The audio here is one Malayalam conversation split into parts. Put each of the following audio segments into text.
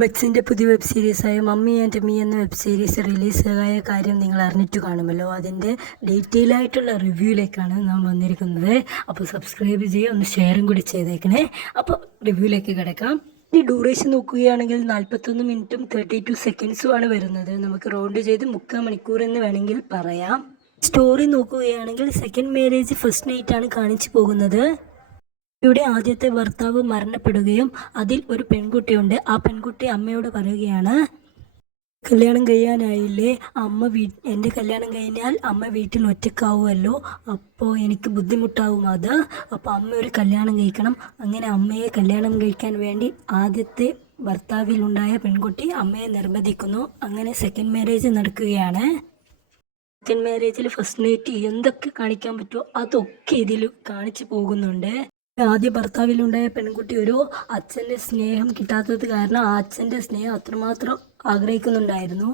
മെക്സിൻ്റെ പുതിയ വെബ് സീരീസായ മമ്മി ആൻഡ് മീ എന്ന വെബ് സീരീസ് റിലീസായ കാര്യം നിങ്ങൾ അറിഞ്ഞിട്ട് കാണുമല്ലോ. അതിൻ്റെ ഡീറ്റെയിൽ ആയിട്ടുള്ള റിവ്യൂയിലേക്കാണ് നാം വന്നിരിക്കുന്നത്. അപ്പോൾ സബ്സ്ക്രൈബ് ചെയ്യുക, ഒന്ന് ഷെയറും കൂടി ചെയ്തേക്കണേ. അപ്പോൾ റിവ്യൂയിലേക്ക് കിടക്കാം. ഈ ഡ്യൂറേഷൻ നോക്കുകയാണെങ്കിൽ 41 മിനിറ്റും 32 സെക്കൻഡ്സും ആണ് വരുന്നത്. നമുക്ക് റൗണ്ട് ചെയ്ത് 3/4 മണിക്കൂർ എന്ന് വേണമെങ്കിൽ പറയാം. സ്റ്റോറി നോക്കുകയാണെങ്കിൽ സെക്കൻഡ് മാരേജ് ഫസ്റ്റ് നൈറ്റാണ് കാണിച്ചു പോകുന്നത്. ഇവിടെ ആദ്യത്തെ ഭർത്താവ് മരണപ്പെടുകയും അതിൽ ഒരു പെൺകുട്ടിയുണ്ട്. ആ പെൺകുട്ടി അമ്മയോട് പറയുകയാണ്, കല്യാണം കഴിയാനായില്ലേ അമ്മ, എൻ്റെ കല്യാണം കഴിഞ്ഞാൽ അമ്മ വീട്ടിൽ ഒറ്റക്കാവുമല്ലോ, അപ്പോൾ എനിക്ക് ബുദ്ധിമുട്ടാവും അത്. അപ്പോൾ അമ്മ ഒരു കല്യാണം കഴിക്കണം. അങ്ങനെ അമ്മയെ കല്യാണം കഴിക്കാൻ വേണ്ടി ആദ്യത്തെ ഭർത്താവിലുണ്ടായ പെൺകുട്ടി അമ്മയെ നിർബന്ധിക്കുന്നു. അങ്ങനെ സെക്കൻഡ് മാരേജ് നടക്കുകയാണ്. സെക്കൻഡ് മാരേജിൽ ഫസ്റ്റ് നൈറ്റ് എന്തൊക്കെ കാണിക്കാൻ പറ്റുമോ അതൊക്കെ ഇതിൽ കാണിച്ചു പോകുന്നുണ്ട്. ആദ്യ ഭർത്താവിലുണ്ടായ പെൺകുട്ടി ഒരു അച്ഛൻ്റെ സ്നേഹം കിട്ടാത്തത് കാരണം ആ അച്ഛൻ്റെ സ്നേഹം അത്രമാത്രം ആഗ്രഹിക്കുന്നുണ്ടായിരുന്നു.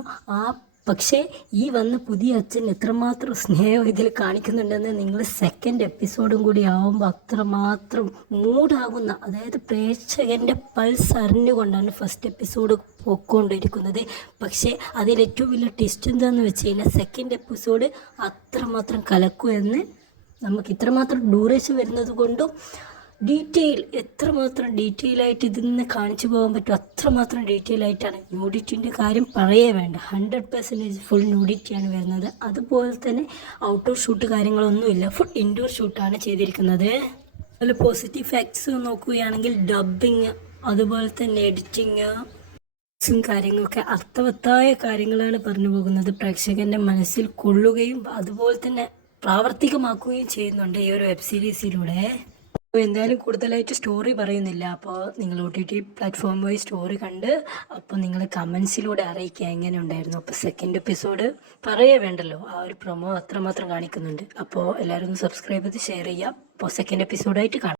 പക്ഷേ ഈ വന്ന പുതിയ അച്ഛൻ എത്രമാത്രം സ്നേഹം ഇതിൽ കാണിക്കുന്നുണ്ടെന്ന് നിങ്ങൾ സെക്കൻഡ് എപ്പിസോഡും കൂടി ആവുമ്പോൾ അത്രമാത്രം മൂഡാകുന്ന, അതായത് പ്രേക്ഷകൻ്റെ പൾസ് അറിഞ്ഞുകൊണ്ടാണ് ഫസ്റ്റ് എപ്പിസോഡ് പോയിക്കൊണ്ടിരിക്കുന്നത്. പക്ഷേ അതിലേറ്റവും വലിയ ട്വിസ്റ്റ് എന്താണെന്ന് വെച്ച് കഴിഞ്ഞാൽ സെക്കൻഡ് എപ്പിസോഡ് അത്രമാത്രം കലക്കുമെന്ന്, നമുക്ക് ഇത്രമാത്രം ഡ്യൂറേഷൻ വരുന്നത് കൊണ്ടും എത്രമാത്രം ഡീറ്റെയിൽ ആയിട്ട് ഇതിൽ നിന്ന് കാണിച്ചു പോകാൻ പറ്റും അത്രമാത്രം ഡീറ്റെയിൽ ആയിട്ടാണ്. ന്യൂഡിറ്റിൻ്റെ കാര്യം പറയേ വേണ്ട, 100% ഫുൾ ന്യൂഡിറ്റിയാണ് വരുന്നത്. അതുപോലെ തന്നെ ഔട്ട്ഡോർ ഷൂട്ട് കാര്യങ്ങളൊന്നുമില്ല, ഫുൾ ഇൻഡോർ ഷൂട്ടാണ് ചെയ്തിരിക്കുന്നത്. അതുപോലെ പോസിറ്റീവ് ഫാക്ട്സ് നോക്കുകയാണെങ്കിൽ ഡബ്ബിങ്, അതുപോലെ തന്നെ എഡിറ്റിങ് കാര്യങ്ങളൊക്കെ അർത്ഥവത്തായ കാര്യങ്ങളാണ് പറഞ്ഞു പോകുന്നത്. പ്രേക്ഷകൻ്റെ മനസ്സിൽ കൊള്ളുകയും അതുപോലെ തന്നെ പ്രാവർത്തികമാക്കുകയും ചെയ്യുന്നുണ്ട് ഈ ഒരു വെബ് സീരീസിലൂടെ. എന്തായാലും കൂടുതലായിട്ട് സ്റ്റോറി പറയുന്നില്ല. അപ്പോൾ നിങ്ങൾ OTT പ്ലാറ്റ്ഫോം വഴി സ്റ്റോറി കണ്ട് അപ്പോൾ നിങ്ങൾ കമൻസിലൂടെ അറിയിക്കുക എങ്ങനെ ഉണ്ടായിരുന്നു. അപ്പോൾ സെക്കൻഡ് എപ്പിസോഡ് പറയേ വേണ്ടല്ലോ, ആ ഒരു പ്രൊമോ അത്രമാത്രം കാണിക്കുന്നുണ്ട്. അപ്പോൾ എല്ലാവരും ഒന്ന് സബ്സ്ക്രൈബ് ചെയ്ത് ഷെയർ ചെയ്യുക. അപ്പോൾ സെക്കൻഡ് എപ്പിസോഡായിട്ട് കാണാം.